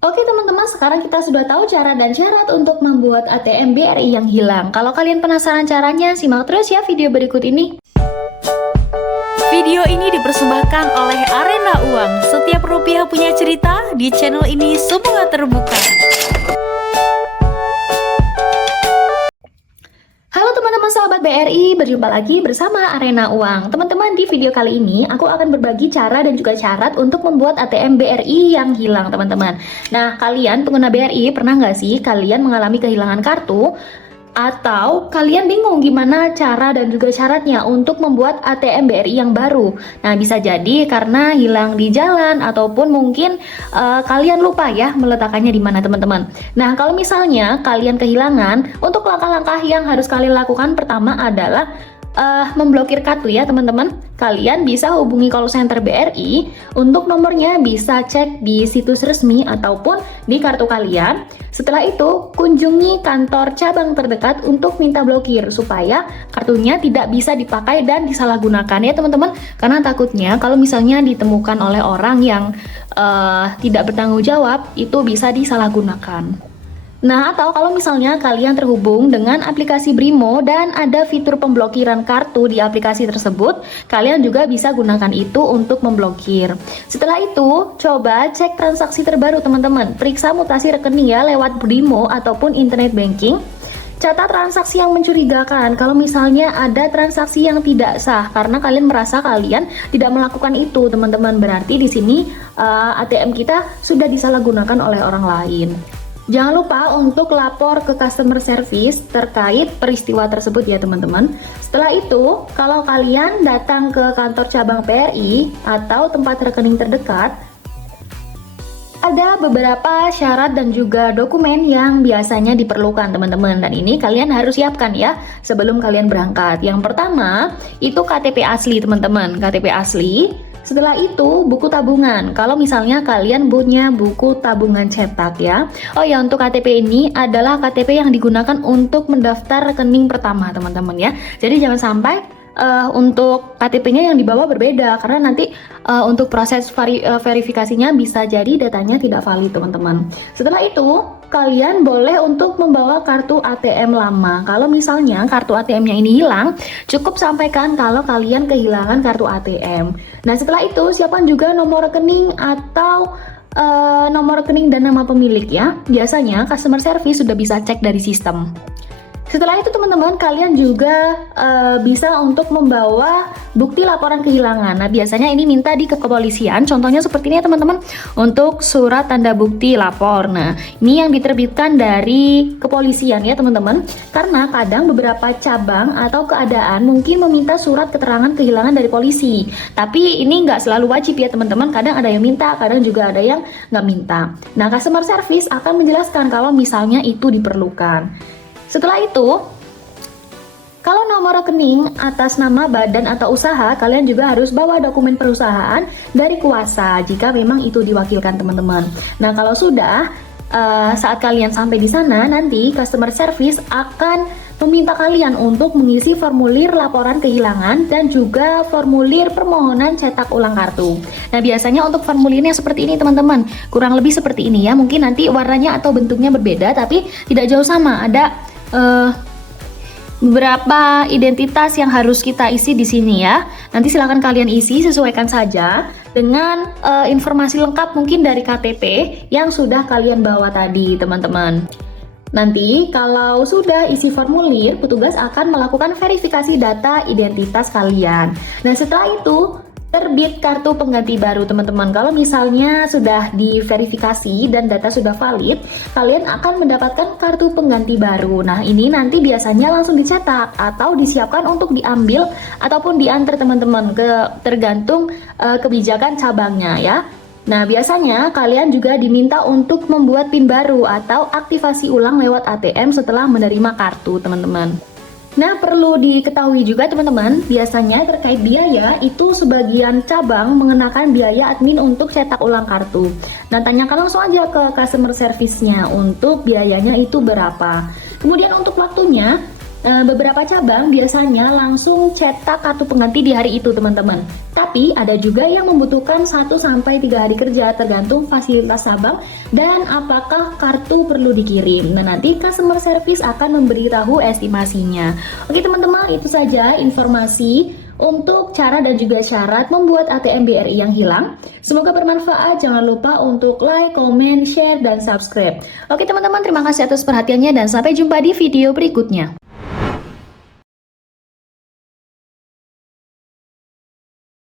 Oke teman-teman, sekarang kita sudah tahu cara dan syarat untuk membuat ATM BRI yang hilang. Kalau kalian penasaran caranya, simak terus ya video berikut ini. Video ini dipersembahkan oleh Arena Uang. Setiap rupiah punya cerita, di channel ini semua terbuka. Halo teman-teman sahabat BRI, berjumpa lagi bersama Arena Uang. Teman-teman, di video kali ini aku akan berbagi cara dan juga syarat untuk membuat ATM BRI yang hilang teman-teman. Nah, kalian pengguna BRI pernah nggak sih kalian mengalami kehilangan kartu? Atau kalian bingung gimana cara dan juga syaratnya untuk membuat ATM BRI yang baru? Nah, bisa jadi karena hilang di jalan ataupun mungkin kalian lupa ya meletakkannya di mana teman-teman. Nah, kalau misalnya kalian kehilangan, untuk langkah-langkah yang harus kalian lakukan pertama adalah memblokir kartu ya teman-teman. Kalian bisa hubungi call center BRI. Untuk nomornya bisa cek di situs resmi ataupun di kartu kalian. Setelah itu kunjungi kantor cabang terdekat untuk minta blokir supaya kartunya tidak bisa dipakai dan disalahgunakan ya teman-teman. Karena takutnya kalau misalnya ditemukan oleh orang yang tidak bertanggung jawab, itu bisa disalahgunakan. Nah, atau kalau misalnya kalian terhubung dengan aplikasi Brimo dan ada fitur pemblokiran kartu di aplikasi tersebut, kalian juga bisa gunakan itu untuk memblokir. Setelah itu, coba cek transaksi terbaru teman-teman. Periksa mutasi rekening ya lewat Brimo ataupun internet banking. Catat transaksi yang mencurigakan kalau misalnya ada transaksi yang tidak sah karena kalian merasa kalian tidak melakukan itu, teman-teman. Berarti di sini ATM kita sudah disalahgunakan oleh orang lain. Jangan lupa untuk lapor ke customer service terkait peristiwa tersebut ya teman-teman. Setelah itu, kalau kalian datang ke kantor cabang BRI atau tempat rekening terdekat, ada beberapa syarat dan juga dokumen yang biasanya diperlukan teman-teman. Dan ini kalian harus siapkan ya sebelum kalian berangkat. Yang pertama, itu KTP asli teman-teman. KTP asli. Setelah itu, buku tabungan. Kalau misalnya kalian punya buku tabungan cetak ya. Oh ya, untuk KTP ini adalah KTP yang digunakan untuk mendaftar rekening pertama, teman-teman ya. Jadi jangan sampai untuk KTP-nya yang dibawa berbeda karena nanti untuk proses verifikasinya bisa jadi datanya tidak valid, teman-teman. Setelah itu, kalian boleh untuk membawa kartu ATM lama. Kalau misalnya kartu ATM-nya ini hilang, cukup sampaikan kalau kalian kehilangan kartu ATM. Nah, setelah itu siapkan juga nomor rekening atau nomor rekening dan nama pemilik ya. Biasanya customer service sudah bisa cek dari sistem. Setelah itu teman-teman, kalian juga bisa untuk membawa bukti laporan kehilangan. Nah, biasanya ini minta di kepolisian, contohnya seperti ini ya teman-teman, untuk surat tanda bukti lapor. Nah, ini yang diterbitkan dari kepolisian ya teman-teman, karena kadang beberapa cabang atau keadaan mungkin meminta surat keterangan kehilangan dari polisi. Tapi ini nggak selalu wajib ya teman-teman, kadang ada yang minta, kadang juga ada yang nggak minta. Nah, customer service akan menjelaskan kalau misalnya itu diperlukan. Setelah itu, kalau nomor rekening atas nama badan atau usaha, kalian juga harus bawa dokumen perusahaan dari kuasa jika memang itu diwakilkan teman-teman. Nah, kalau sudah, saat kalian sampai di sana, nanti customer service akan meminta kalian untuk mengisi formulir laporan kehilangan dan juga formulir permohonan cetak ulang kartu. Nah, biasanya untuk formulirnya seperti ini teman-teman, kurang lebih seperti ini ya. Mungkin nanti warnanya atau bentuknya berbeda, tapi tidak jauh sama. Ada beberapa identitas yang harus kita isi di sini ya. Nanti silakan kalian isi, sesuaikan saja dengan informasi lengkap mungkin dari KTP yang sudah kalian bawa tadi, teman-teman. Nanti kalau sudah isi formulir, petugas akan melakukan verifikasi data identitas kalian. Nah, setelah itu terbit kartu pengganti baru teman-teman. Kalau misalnya sudah diverifikasi dan data sudah valid, kalian akan mendapatkan kartu pengganti baru. Nah, ini nanti biasanya langsung dicetak atau disiapkan untuk diambil ataupun diantar teman-teman, tergantung kebijakan cabangnya ya. Nah, biasanya kalian juga diminta untuk membuat PIN baru atau aktivasi ulang lewat ATM setelah menerima kartu, teman-teman. Nah, perlu diketahui juga teman-teman, biasanya terkait biaya itu sebagian cabang mengenakan biaya admin untuk cetak ulang kartu. Nah, tanyakan langsung aja ke customer service-nya untuk biayanya itu berapa. Kemudian untuk waktunya, beberapa cabang biasanya langsung cetak kartu pengganti di hari itu teman-teman. Tapi ada juga yang membutuhkan 1-3 hari kerja tergantung fasilitas cabang dan apakah kartu perlu dikirim. Nah, nanti customer service akan memberitahu estimasinya. Oke teman-teman, itu saja informasi untuk cara dan juga syarat membuat ATM BRI yang hilang. Semoga bermanfaat. Jangan lupa untuk like, comment, share, dan subscribe. Oke teman-teman, terima kasih atas perhatiannya dan sampai jumpa di video berikutnya.